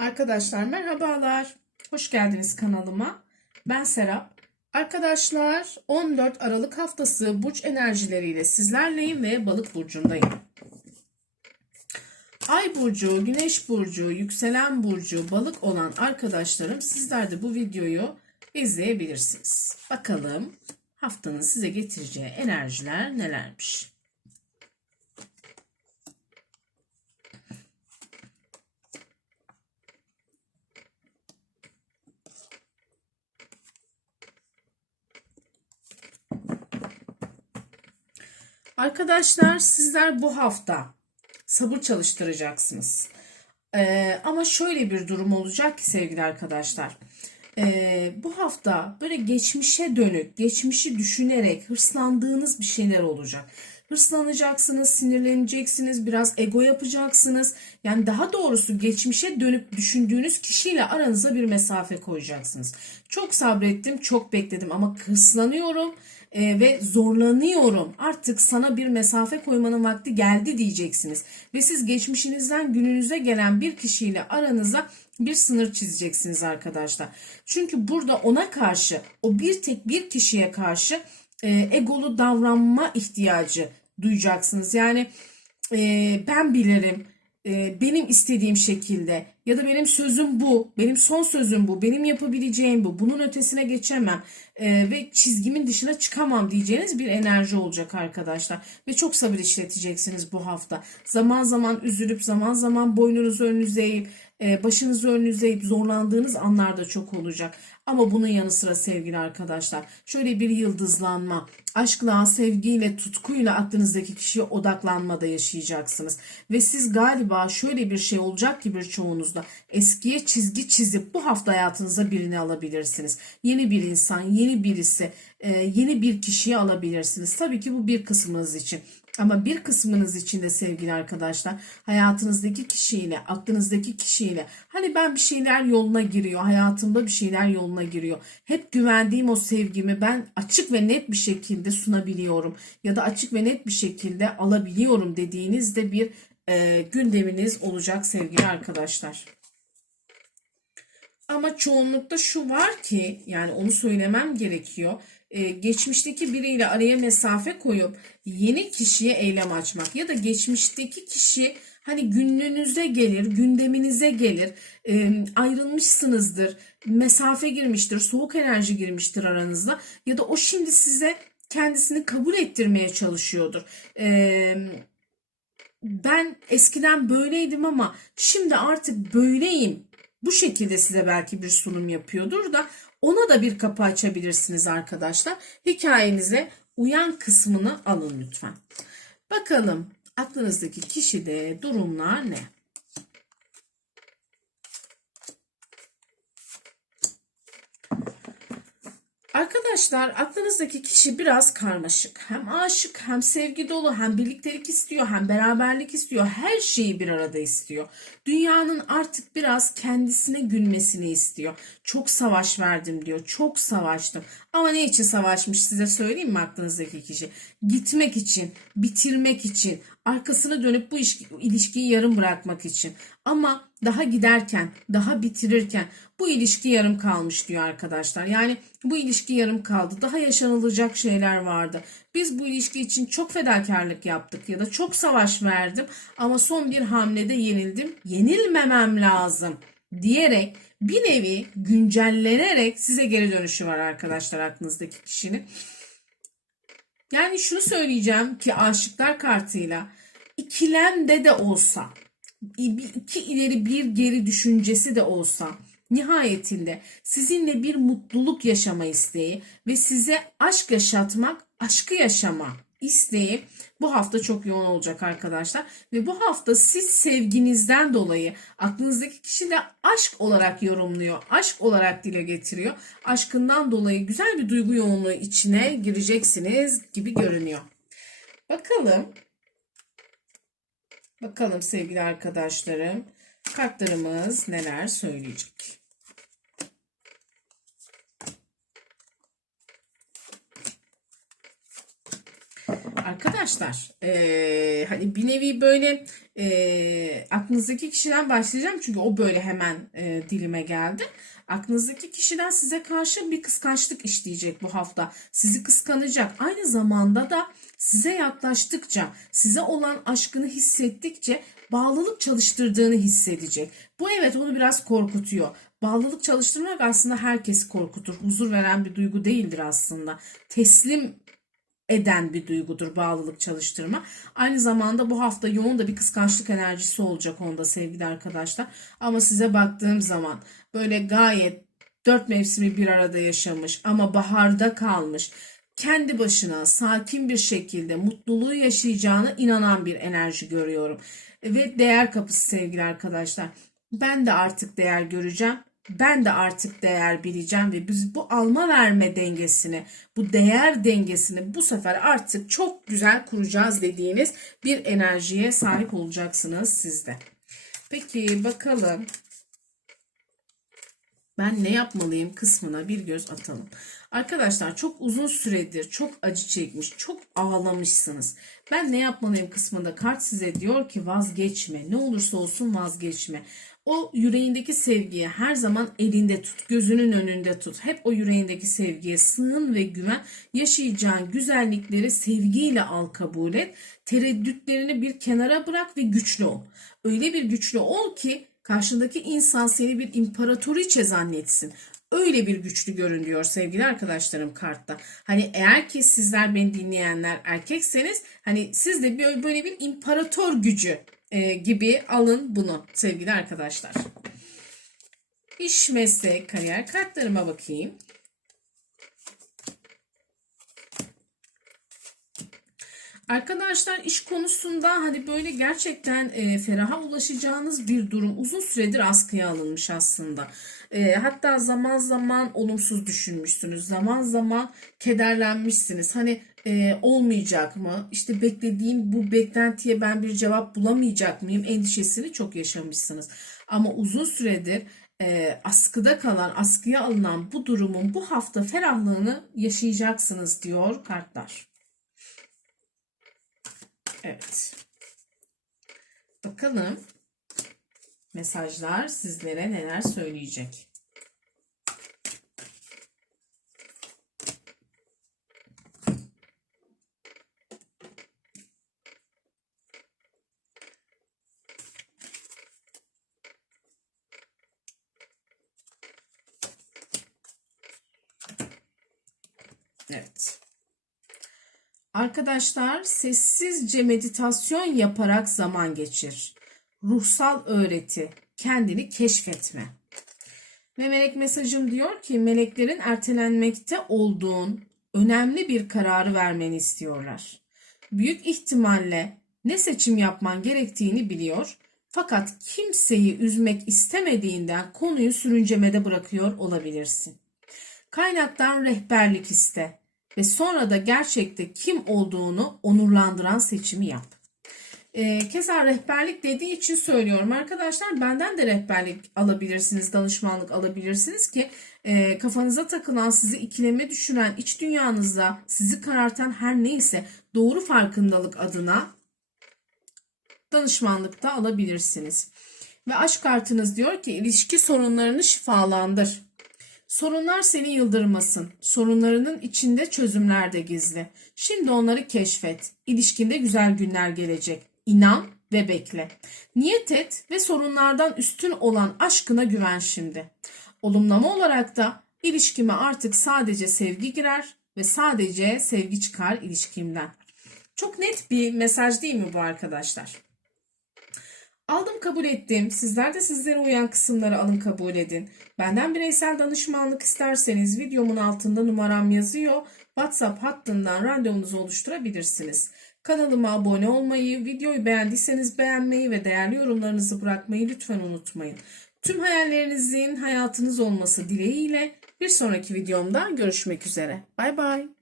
Arkadaşlar merhabalar. Hoş geldiniz kanalıma. Ben Serap. Arkadaşlar 14 Aralık haftası burç enerjileriyle sizlerleyim ve balık burcundayım. Ay burcu, güneş burcu, yükselen burcu, balık olan arkadaşlarım sizler de bu videoyu izleyebilirsiniz. Bakalım haftanın size getireceği enerjiler nelermiş? Arkadaşlar sizler bu hafta sabır çalıştıracaksınız. Ee, ama şöyle bir durum olacak ki sevgili arkadaşlar. Ee, bu hafta böyle geçmişe dönük, geçmişi düşünerek hırslandığınız bir şeyler olacak. Hırslanacaksınız, sinirleneceksiniz, biraz ego yapacaksınız. Yani daha doğrusu geçmişe dönüp düşündüğünüz kişiyle aranıza bir mesafe koyacaksınız. Çok sabrettim, çok bekledim ama hırslanıyorum e, ve zorlanıyorum. Artık sana bir mesafe koymanın vakti geldi diyeceksiniz. Ve siz geçmişinizden gününüze gelen bir kişiyle aranıza bir sınır çizeceksiniz arkadaşlar. Çünkü burada ona karşı, o bir tek bir kişiye karşı e, egolu davranma ihtiyacı duyacaksınız. Yani e, ben bilirim, e, benim istediğim şekilde ya da benim sözüm bu, benim son sözüm bu, benim yapabileceğim bu, bunun ötesine geçemem e, ve çizgimin dışına çıkamam diyeceğiniz bir enerji olacak arkadaşlar. Ve çok sabır işleteceksiniz bu hafta. Zaman zaman üzülüp zaman zaman boynunuzu önünüze eğip başınızı önünüze eğip zorlandığınız anlar da çok olacak. Ama bunun yanı sıra sevgili arkadaşlar şöyle bir yıldızlanma, aşkla, sevgiyle, tutkuyla aklınızdaki kişiye odaklanmada yaşayacaksınız. Ve siz galiba şöyle bir şey olacak ki birçoğunuzda eskiye çizgi çizip bu hafta hayatınıza birini alabilirsiniz. Yeni bir insan, yeni birisi, e, yeni bir kişiyi alabilirsiniz. Tabii ki bu bir kısmınız için. Ama bir kısmınız için de sevgili arkadaşlar hayatınızdaki kişiyle, aklınızdaki kişiyle hani ben bir şeyler yoluna giriyor, hayatımda bir şeyler yoluna giriyor. Hep güvendiğim o sevgimi ben açık ve net bir şekilde sunabiliyorum ya da açık ve net bir şekilde alabiliyorum dediğinizde bir e, gündeminiz olacak sevgili arkadaşlar. Ama çoğunlukta şu var ki yani onu söylemem gerekiyor. Ee, geçmişteki biriyle araya mesafe koyup yeni kişiye eylem açmak ya da geçmişteki kişi hani günlüğünüze gelir, gündeminize gelir, e, ayrılmışsınızdır, mesafe girmiştir, soğuk enerji girmiştir aranızda ya da o şimdi size kendisini kabul ettirmeye çalışıyordur. E, ben eskiden böyleydim ama şimdi artık böyleyim. Bu şekilde size belki bir sunum yapıyordur da ona da bir kapı açabilirsiniz arkadaşlar. Hikayenize uyan kısmını alın lütfen. Bakalım aklınızdaki kişide durumlar ne? Arkadaşlar aklınızdaki kişi biraz karmaşık. Hem aşık hem sevgi dolu hem birliktelik istiyor hem beraberlik istiyor. Her şeyi bir arada istiyor. Dünyanın artık biraz kendisine gülmesini istiyor. Çok savaş verdim diyor. Çok savaştım. Ama ne için savaşmış size söyleyeyim mi aklınızdaki kişi? Gitmek için, bitirmek için, arkasını dönüp bu ilişkiyi yarım bırakmak için. Ama daha giderken, daha bitirirken bu ilişki yarım kalmış diyor arkadaşlar. Yani bu ilişki yarım kaldı. Daha yaşanılacak şeyler vardı. Biz bu ilişki için çok fedakarlık yaptık ya da çok savaş verdim ama son bir hamlede yenildim. Yenilmemem lazım diyerek bir nevi güncellenerek size geri dönüşü var arkadaşlar aklınızdaki kişinin. Yani şunu söyleyeceğim ki aşıklar kartıyla ikilemde de olsa iki ileri bir geri düşüncesi de olsa nihayetinde sizinle bir mutluluk yaşama isteği ve size aşk yaşatmak, aşkı yaşama isteği bu hafta çok yoğun olacak arkadaşlar. Ve bu hafta siz sevginizden dolayı aklınızdaki kişi de aşk olarak yorumluyor. Aşk olarak dile getiriyor. Aşkından dolayı güzel bir duygu yoğunluğu içine gireceksiniz gibi görünüyor. Bakalım. Bakalım sevgili arkadaşlarım. Kartlarımız neler söyleyecek. Arkadaşlar eee, hani bir nevi böyle eee, aklınızdaki kişiden başlayacağım çünkü o böyle hemen eee, dilime geldi. Aklınızdaki kişiden size karşı bir kıskançlık işleyecek bu hafta. Sizi kıskanacak. Aynı zamanda da size yaklaştıkça, size olan aşkını hissettikçe bağlılık çalıştırdığını hissedecek. Bu evet onu biraz korkutuyor. Bağlılık çalıştırmak aslında herkesi korkutur. Huzur veren bir duygu değildir aslında. Teslim eden bir duygudur bağlılık çalıştırma. Aynı zamanda bu hafta yoğun da bir kıskançlık enerjisi olacak onda sevgili arkadaşlar. Ama size baktığım zaman böyle gayet dört mevsimi bir arada yaşamış ama baharda kalmış. Kendi başına sakin bir şekilde mutluluğu yaşayacağına inanan bir enerji görüyorum. Ve değer kapısı sevgili arkadaşlar. Ben de artık değer göreceğim. Ben de artık değer bileceğim ve biz bu alma verme dengesini, bu değer dengesini bu sefer artık çok güzel kuracağız dediğiniz bir enerjiye sahip olacaksınız siz de. Peki bakalım ben ne yapmalıyım kısmına bir göz atalım. Arkadaşlar çok uzun süredir çok acı çekmiş, çok ağlamışsınız. Ben ne yapmalıyım kısmında kart size diyor ki vazgeçme. Ne olursa olsun vazgeçme. O yüreğindeki sevgiyi her zaman elinde tut, gözünün önünde tut. Hep o yüreğindeki sevgiye sığın ve güven. Yaşayacağın güzellikleri sevgiyle al kabul et. Tereddütlerini bir kenara bırak ve güçlü ol. Öyle bir güçlü ol ki karşındaki insan seni bir imparatoriçe zannetsin. Öyle bir güçlü görün diyor sevgili arkadaşlarım kartta. Hani eğer ki sizler beni dinleyenler erkekseniz hani siz de böyle bir imparator gücü e, gibi alın bunu sevgili arkadaşlar. İş, meslek, kariyer kartlarıma bakayım. Arkadaşlar iş konusunda hani böyle gerçekten e, feraha ulaşacağınız bir durum uzun süredir askıya alınmış aslında. E, hatta zaman zaman olumsuz düşünmüşsünüz, zaman zaman kederlenmişsiniz. Hani e, olmayacak mı? İşte beklediğim bu beklentiye ben bir cevap bulamayacak mıyım? Endişesini çok yaşamışsınız. Ama uzun süredir e, askıda kalan, askıya alınan bu durumun bu hafta ferahlığını yaşayacaksınız diyor kartlar. Evet. Bakalım mesajlar sizlere neler söyleyecek. Evet. Arkadaşlar sessizce meditasyon yaparak zaman geçir. Ruhsal öğreti, kendini keşfetme. Ve melek mesajım diyor ki meleklerin ertelenmekte olduğun önemli bir kararı vermeni istiyorlar. Büyük ihtimalle ne seçim yapman gerektiğini biliyor fakat kimseyi üzmek istemediğinden konuyu sürüncemede bırakıyor olabilirsin. Kaynaktan rehberlik iste ve sonra da gerçekte kim olduğunu onurlandıran seçimi yap. E, keza rehberlik dediği için söylüyorum arkadaşlar benden de rehberlik alabilirsiniz, danışmanlık alabilirsiniz ki e, kafanıza takılan, sizi ikileme düşüren, iç dünyanızda sizi karartan her neyse doğru farkındalık adına danışmanlık da alabilirsiniz. Ve aşk kartınız diyor ki ilişki sorunlarını şifalandır. Sorunlar seni yıldırmasın. Sorunlarının içinde çözümler de gizli. Şimdi onları keşfet. İlişkinde güzel günler gelecek. İnan ve bekle. Niyet et ve sorunlardan üstün olan aşkına güven şimdi. Olumlama olarak da ilişkime artık sadece sevgi girer ve sadece sevgi çıkar ilişkimden. Çok net bir mesaj değil mi bu arkadaşlar? Aldım kabul ettim. Sizler de sizlere uyan kısımları alın kabul edin. Benden bireysel danışmanlık isterseniz videomun altında numaram yazıyor. WhatsApp hattından randevunuzu oluşturabilirsiniz. Kanalıma abone olmayı, videoyu beğendiyseniz beğenmeyi ve değerli yorumlarınızı bırakmayı lütfen unutmayın. Tüm hayallerinizin hayatınız olması dileğiyle bir sonraki videomda görüşmek üzere. Bay bay.